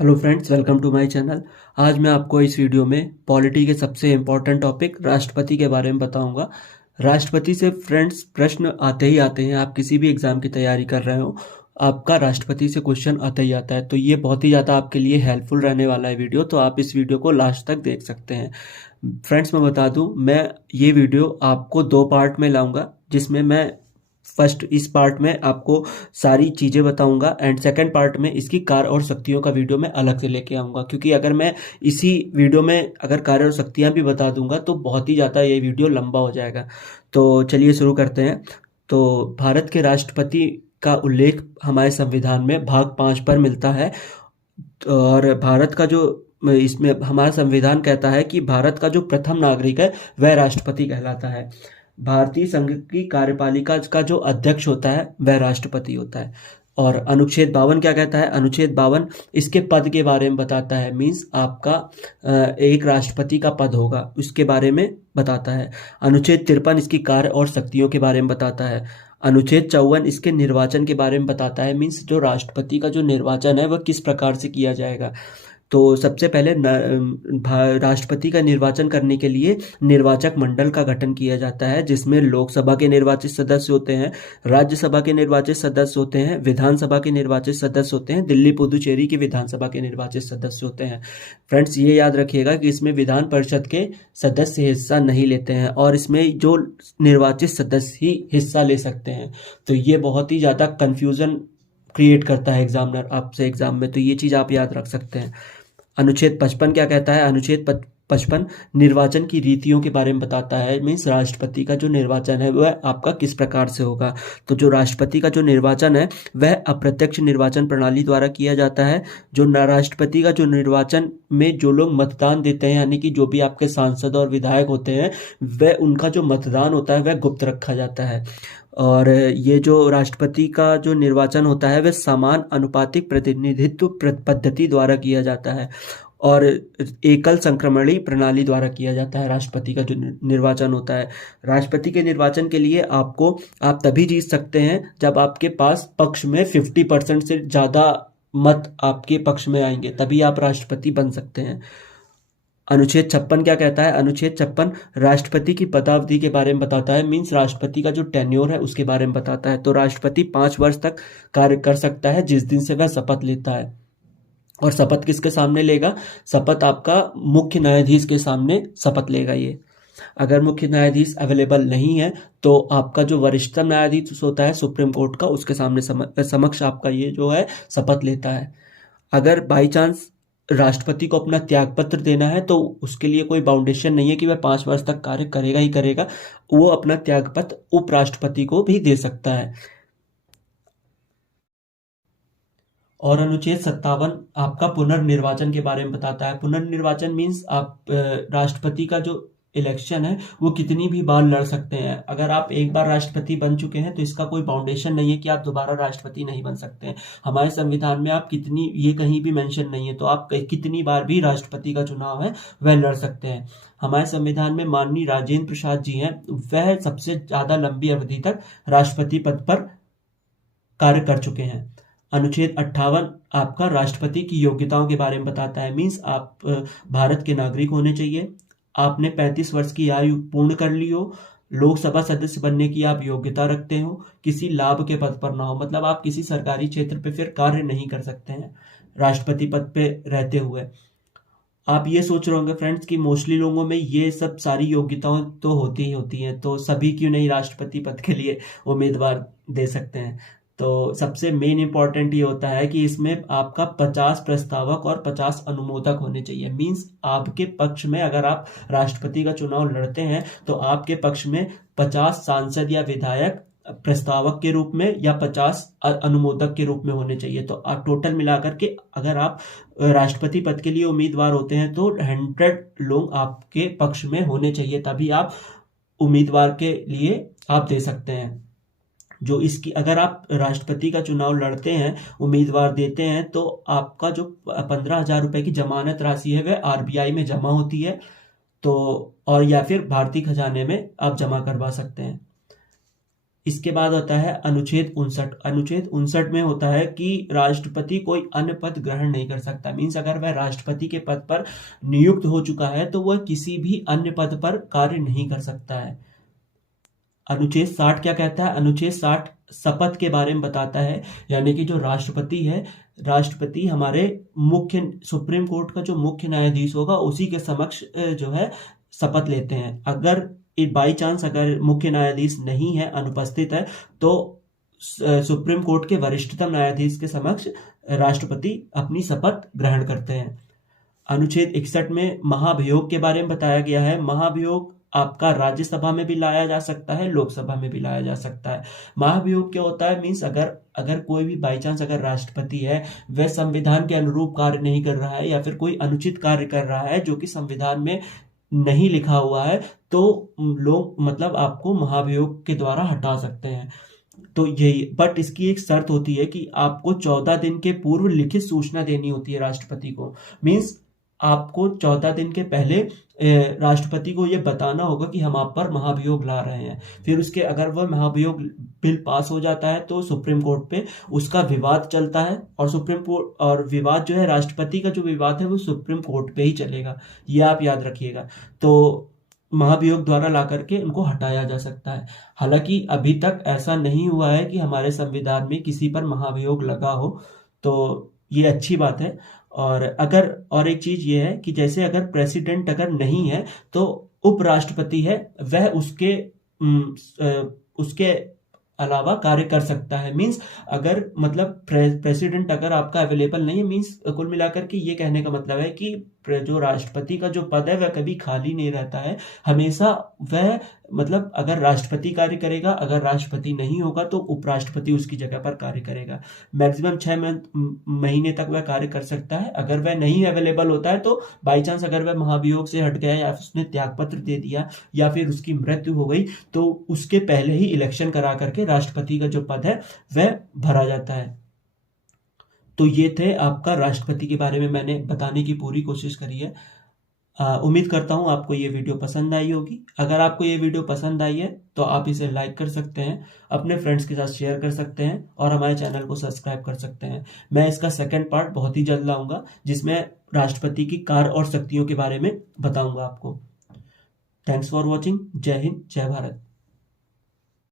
Hello friends, welcome to my channel. आज मैं आपको इस वीडियो में पॉलिटी के सबसे इम्पोर्टेंट टॉपिक राष्ट्रपति के बारे में बताऊंगा। राष्ट्रपति से फ्रेंड्स प्रश्न आते ही आते हैं। आप किसी भी एग्ज़ाम की तैयारी कर रहे हो, आपका राष्ट्रपति से क्वेश्चन आता ही आता है। तो ये बहुत ही ज़्यादा आपके लिए हेल्पफुल रहने वाला है वीडियो, तो आप इस वीडियो को लास्ट तक देख सकते हैं। फ्रेंड्स, मैं बता दूं, मैं ये वीडियो आपको दो पार्ट में लाऊंगा, जिसमें मैं फर्स्ट इस पार्ट में आपको सारी चीज़ें बताऊंगा एंड सेकंड पार्ट में इसकी कार्य और शक्तियों का वीडियो मैं अलग से लेके आऊँगा। क्योंकि अगर मैं इसी वीडियो में अगर कार्य और शक्तियाँ भी बता दूंगा तो बहुत ही ज़्यादा ये वीडियो लंबा हो जाएगा। तो चलिए शुरू करते हैं। तो भारत के राष्ट्रपति का उल्लेख हमारे संविधान में भाग 5 पर मिलता है। और भारत का जो इसमें हमारा संविधान कहता है कि भारत का जो प्रथम नागरिक है वह राष्ट्रपति कहलाता है। भारतीय संघ की कार्यपालिका का जो अध्यक्ष होता है वह राष्ट्रपति होता है। और अनुच्छेद 52 क्या कहता है? अनुच्छेद 52 इसके पद के बारे में बताता है। मीन्स आपका एक राष्ट्रपति का पद होगा, उसके बारे में बताता है। अनुच्छेद 53 इसकी कार्य और शक्तियों के बारे में बताता है। अनुच्छेद 54 इसके निर्वाचन के बारे में बताता है। मीन्स जो राष्ट्रपति का जो निर्वाचन है वह किस प्रकार से किया जाएगा। तो सबसे पहले राष्ट्रपति का निर्वाचन करने के लिए निर्वाचक मंडल का गठन किया जाता है, जिसमें लोकसभा के निर्वाचित सदस्य होते हैं, राज्यसभा के निर्वाचित सदस्य होते हैं, विधानसभा के निर्वाचित सदस्य होते हैं, दिल्ली पुदुचेरी की विधानसभा के निर्वाचित सदस्य होते हैं। फ्रेंड्स, ये याद रखिएगा कि इसमें विधान परिषद के सदस्य हिस्सा नहीं लेते हैं और इसमें जो निर्वाचित सदस्य ही हिस्सा ले सकते हैं। तो ये बहुत ही ज़्यादा कन्फ्यूज़न क्रिएट करता है एग्जामिनर आपसे एग्जाम में, तो ये चीज़ आप याद रख सकते हैं। अनुच्छेद 55 क्या कहता है? अनुच्छेद 55 निर्वाचन की रीतियों के बारे में बताता है। मीन्स राष्ट्रपति का जो निर्वाचन है वह आपका किस प्रकार से होगा। तो जो राष्ट्रपति का जो निर्वाचन है वह अप्रत्यक्ष निर्वाचन प्रणाली द्वारा किया जाता है। जो राष्ट्रपति का जो निर्वाचन में जो लोग मतदान देते हैं, यानी कि जो भी आपके सांसद और विधायक होते हैं, वह उनका जो मतदान होता है वह गुप्त रखा जाता है। और ये जो राष्ट्रपति का जो निर्वाचन होता है वह समान अनुपातिक प्रतिनिधित्व पद्धति द्वारा किया जाता है और एकल संक्रमणी प्रणाली द्वारा किया जाता है। राष्ट्रपति का जो निर्वाचन होता है, राष्ट्रपति के निर्वाचन के लिए आप तभी जीत सकते हैं जब आपके पास पक्ष में 50% से ज़्यादा मत आपके पक्ष में आएंगे, तभी आप राष्ट्रपति बन सकते हैं। अनुच्छेद 56 क्या कहता है? अनुच्छेद 56 राष्ट्रपति की पदावधि के बारे में बताता है। मीन्स राष्ट्रपति का जो टेन्योर है उसके बारे में बताता है। तो राष्ट्रपति 5 वर्ष तक कार्य कर सकता है जिस दिन से वह शपथ लेता है। और शपथ किसके सामने लेगा? शपथ आपका मुख्य न्यायाधीश के सामने शपथ लेगा। ये अगर मुख्य न्यायाधीश अवेलेबल नहीं है तो आपका जो वरिष्ठतम न्यायाधीश होता है सुप्रीम कोर्ट का, उसके सामने समक्ष आपका ये जो है शपथ लेता है। अगर बाई चांस राष्ट्रपति को अपना त्याग पत्र देना है तो उसके लिए कोई बाउंडेशन नहीं है कि वह 5 वर्ष तक कार्य करेगा ही करेगा। वो अपना त्याग पत्र उपराष्ट्रपति को भी दे सकता है। और अनुच्छेद 57 आपका पुनर्निर्वाचन के बारे में बताता है। पुनर्निर्वाचन मीन्स आप राष्ट्रपति का जो इलेक्शन है वो कितनी भी बार लड़ सकते हैं। अगर आप एक बार राष्ट्रपति बन चुके हैं तो इसका कोई बाउंडेशन नहीं है कि आप दोबारा राष्ट्रपति नहीं बन सकते हैं। हमारे संविधान में आप कितनी, ये कहीं भी मेंशन नहीं है, तो आप कितनी बार भी राष्ट्रपति का चुनाव है वह लड़ सकते हैं। हमारे संविधान में माननीय राजेंद्र प्रसाद जी हैं, वह सबसे ज़्यादा लंबी अवधि तक राष्ट्रपति पद पर कार्य कर चुके हैं। अनुच्छेद 58 आपका राष्ट्रपति की योग्यताओं के बारे में बताता है। मीन्स आप भारत के नागरिक होने चाहिए, आपने 35 वर्ष की आयु पूर्ण कर ली हो, लोकसभा सदस्य बनने की आप योग्यता रखते हो, किसी लाभ के पद पर ना हो, मतलब आप किसी सरकारी क्षेत्र पे फिर कार्य नहीं कर सकते हैं राष्ट्रपति पद पे रहते हुए। आप ये सोच रहे होंगे फ्रेंड्स कि मोस्टली लोगों में ये सब सारी योग्यताएं तो होती ही होती हैं, तो सभी क्यों नहीं राष्ट्रपति पद के लिए उम्मीदवार दे सकते हैं। तो सबसे मेन इंपॉर्टेंट ये होता है कि इसमें आपका 50 प्रस्तावक और 50 अनुमोदक होने चाहिए। मीन्स आपके पक्ष में अगर आप राष्ट्रपति का चुनाव लड़ते हैं तो आपके पक्ष में 50 सांसद या विधायक प्रस्तावक के रूप में या 50 अनुमोदक के रूप में होने चाहिए। तो आप टोटल मिलाकर के अगर आप राष्ट्रपति पद के लिए उम्मीदवार होते हैं तो 100 लोग आपके पक्ष में होने चाहिए, तभी आप उम्मीदवार के लिए आप दे सकते हैं। जो इसकी अगर आप राष्ट्रपति का चुनाव लड़ते हैं, उम्मीदवार देते हैं, तो आपका जो 15,000 रुपए की जमानत राशि है वह आरबीआई में जमा होती है, तो और या फिर भारतीय खजाने में आप जमा करवा सकते हैं। इसके बाद होता है अनुच्छेद 59। अनुच्छेद 59 में होता है कि राष्ट्रपति कोई अन्य पद ग्रहण नहीं कर सकता। मीन्स अगर वह राष्ट्रपति के पद पर नियुक्त हो चुका है तो वह किसी भी अन्य पद पर कार्य नहीं कर सकता है। अनुच्छेद 60 क्या कहता है? अनुच्छेद 60 शपथ के बारे में बताता है, यानी कि जो राष्ट्रपति है, राष्ट्रपति हमारे मुख्य सुप्रीम कोर्ट का जो मुख्य न्यायाधीश होगा उसी के समक्ष जो है शपथ लेते हैं। अगर बाई चांस अगर मुख्य न्यायाधीश नहीं है, अनुपस्थित है, तो सुप्रीम कोर्ट के वरिष्ठतम न्यायाधीश के समक्ष राष्ट्रपति अपनी शपथ ग्रहण करते हैं। अनुच्छेद 61 में महाभियोग के बारे में बताया गया है। महाभियोग आपका राज्यसभा में भी लाया जा सकता है, लोकसभा में भी लाया जा सकता है। महाभियोग क्या होता है? मीन्स अगर कोई भी बाई चांस अगर राष्ट्रपति है, वह संविधान के अनुरूप कार्य नहीं कर रहा है या फिर कोई अनुचित कार्य कर रहा है जो कि संविधान में नहीं लिखा हुआ है, तो लोग मतलब आपको महाभियोग के द्वारा हटा सकते हैं। तो यही, बट इसकी एक शर्त होती है कि आपको 14 दिन के पूर्व लिखित सूचना देनी होती है राष्ट्रपति को। मीन्स आपको 14 दिन के पहले राष्ट्रपति को ये बताना होगा कि हम आप पर महाभियोग ला रहे हैं। फिर उसके अगर वह महाभियोग बिल पास हो जाता है तो सुप्रीम कोर्ट पे उसका विवाद चलता है, और सुप्रीम कोर्ट और विवाद जो है, राष्ट्रपति का जो विवाद है वो सुप्रीम कोर्ट पे ही चलेगा, ये आप याद रखिएगा। तो महाभियोग द्वारा ला करके उनको हटाया जा सकता है। हालांकि अभी तक ऐसा नहीं हुआ है कि हमारे संविधान में किसी पर महाभियोग लगा हो, तो ये अच्छी बात है। और एक चीज ये है कि जैसे अगर प्रेसिडेंट अगर नहीं है तो उपराष्ट्रपति है, वह उसके अलावा कार्य कर सकता है। मीन्स अगर मतलब प्रेसिडेंट अगर आपका अवेलेबल नहीं है, मीन्स कुल मिलाकर के ये कहने का मतलब है कि जो राष्ट्रपति का जो पद है वह कभी खाली नहीं रहता है, हमेशा वह मतलब अगर राष्ट्रपति कार्य करेगा, अगर राष्ट्रपति नहीं होगा तो उपराष्ट्रपति उसकी जगह पर कार्य करेगा। मैक्सिमम 6 महीने तक वह कार्य कर सकता है। अगर वह नहीं अवेलेबल होता है तो बाई चांस अगर वह महाभियोग से हट गया या फिर उसने त्यागपत्र दे दिया या फिर उसकी मृत्यु हो गई तो उसके पहले ही इलेक्शन करा करके राष्ट्रपति का जो पद है वह भरा जाता है। तो ये थे आपका राष्ट्रपति के बारे में मैंने बताने की पूरी कोशिश करी है। उम्मीद करता हूँ आपको ये वीडियो पसंद आई होगी। अगर आपको ये वीडियो पसंद आई है तो आप इसे लाइक कर सकते हैं, अपने फ्रेंड्स के साथ शेयर कर सकते हैं और हमारे चैनल को सब्सक्राइब कर सकते हैं। मैं इसका सेकंड पार्ट बहुत ही जल्द लाऊंगा जिसमें राष्ट्रपति की कार्य और शक्तियों के बारे में बताऊंगा आपको। Thanks for watching. जय हिंद, जय भारत।